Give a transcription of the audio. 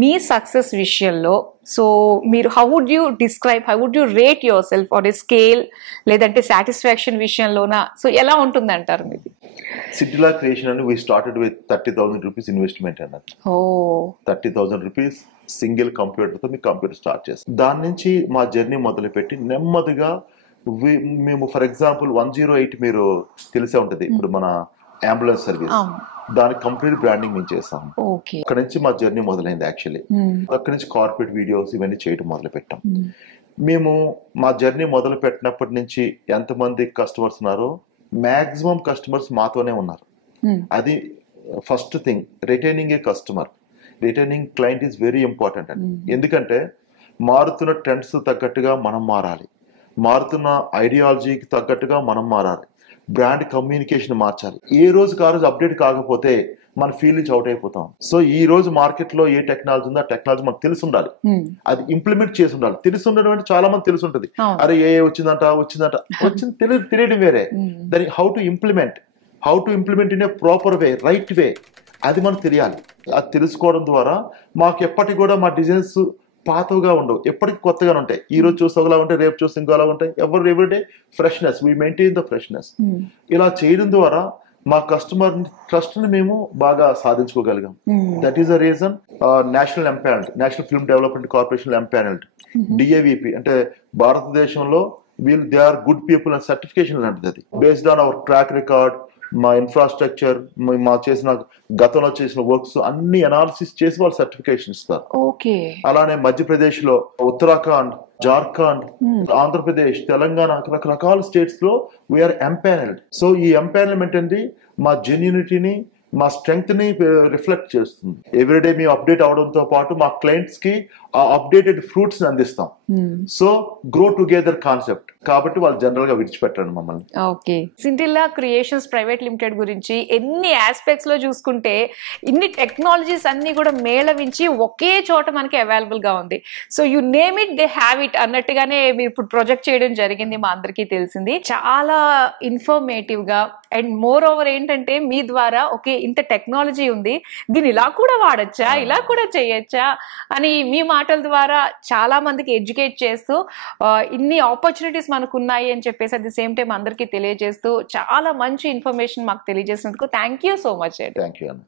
మీ success విషయంలో so మీరు how would you rate your self on a scale, లేదంటే satisfaction విషయంలోనా, సో ఎలా ఉంటుంది అంటారు మీది? సిటీలా క్రియేషన్ అని we started with 30,000 rupees investment అన్నది. 30,000 రూపీస్ సింగిల్ కంప్యూటర్తో మీ కంప్యూటర్ స్టార్ట్ చేస్తాం. దాని నుంచి మా జర్నీ మొదలుపెట్టి నెమ్మదిగా మేము ఫర్ ఎగ్జాంపుల్ 108 మీరు తెలిసే ఉంటుంది, ఇప్పుడు మన అంబులెన్స్ సర్వీస్, దానికి కంప్లీట్ బ్రాండింగ్ మేము చేసాం. అక్కడ నుంచి మా జర్నీ మొదలైంది. యాక్చువల్లీ అక్కడి నుంచి కార్పొరేట్ వీడియోస్ ఇవన్నీ చేయడం మొదలు పెట్టాం. మేము మా జర్నీ మొదలు పెట్టినప్పటి నుంచి ఎంతమంది కస్టమర్స్ ఉన్నారో మాక్సిమం కస్టమర్స్ మాతోనే ఉన్నారు. అది first thing. Retaining A customer, retaining client is very important అండి. ఎందుకంటే మారుతున్న ట్రెండ్స్ తగ్గట్టుగా మనం మారాలి, మారుతున్న ఐడియాలజీకి తగ్గట్టుగా మనం మారాలి, బ్రాండ్ కమ్యూనికేషన్ మార్చాలి. ఏ రోజుకి ఆ రోజు అప్డేట్ కాకపోతే మన ఫీల్డ్ నుంచి అవుట్ అయిపోతాం. సో ఈ రోజు మార్కెట్ లో ఏ టెక్నాలజీ ఉందో ఆ టెక్నాలజీ మనకు తెలిసి ఉండాలి, అది ఇంప్లిమెంట్ చేసి ఉండాలి. తెలిసి ఉండడం అంటే చాలా మంది తెలిసి ఉంటుంది, అరే ఏ వచ్చింది తెలియడం వేరే. దాని how to implement in a proper way, right way, అది మనకు తెలియాలి. అది తెలుసుకోవడం ద్వారా మాకు ఎప్పటికి కూడా మా డిజైన్స్ పాతగా ఉండవు, ఎప్పటికీ కొత్తగానే ఉంటాయి. ఈ రోజు చూస్తే ఒకలా ఉంటాయి, రేపు చూస్తే ఇంకోలా ఉంటాయి. Everyday freshness, we maintain the freshness. ఇలా చేయడం ద్వారా మా కస్టమర్ ట్రస్ట్ ని మేము బాగా సాధించుకోగలిగాం. That is the reason National Film Development Corporation empanelled, DAVP అంటే భారతదేశంలో they are good people and certification లాంటిది. అది based on our track record, మా ఇన్ఫ్రాస్ట్రక్చర్, మా చేసిన గతంలో చేసిన వర్క్స్ అన్ని అనాలిసిస్ చేసి వాళ్ళు సర్టిఫికేషన్ ఇస్తారు. అలానే మధ్యప్రదేశ్ లో, ఉత్తరాఖండ్, జార్ఖండ్, ఆంధ్రప్రదేశ్, తెలంగాణ, రకరకాల స్టేట్స్ లో వీఆర్ ఎంపానల్డ్. సో ఈ ఎంపానల్మెంట్ అనేది మా జెన్యూనిటీని, మా స్ట్రెంగ్త్ ని రిఫ్లెక్ట్ చేస్తుంది. ఎవ్రీడే మేము అప్డేట్ అవడంతో పాటు మా క్లయింట్స్ కి ఆ అప్డేటెడ్ ఫ్రూట్స్ ని అందిస్తాం. సో గ్రో టుగెదర్ కాన్సెప్ట్ కాబట్టి వాళ్ళు జనరల్ గా విడిచిపెట్టండి మమ్మల్ని. Okay, Scintilla creations private limited గురించి ఎన్ని ఆస్పెక్ట్స్ లో చూసుకుంటే ఇన్ని టెక్నాలజీస్ అన్ని కూడా మేళవించి ఒకే చోట మనకి అవైలబుల్ గా ఉంది. So you name it, they have it అన్నట్టుగానే మీరు ఇప్పుడు ప్రొజెక్ట్ చేయడం జరిగింది, మా అందరికీ తెలిసింది. చాలా ఇన్ఫర్మేటివ్ గా అండ్ మోర్ ఓవర్ ఏంటంటే మీ ద్వారా ఓకే ఇంత టెక్నాలజీ ఉంది, దీన్ని ఇలా కూడా వాడచ్చా, ఇలా కూడా చేయొచ్చా అని మీ మాటల ద్వారా చాలా మందికి ఎడ్యుకేట్ చేస్తూ ఇన్ని ఆపర్చునిటీస్ మనకు ఉన్నాయి అని చెప్పేసి అట్ ది సేమ్ టైం అందరికీ తెలియజేస్తూ చాలా మంచి ఇన్ఫర్మేషన్ మాకు తెలియజేసినందుకు thank you so much. Thank you.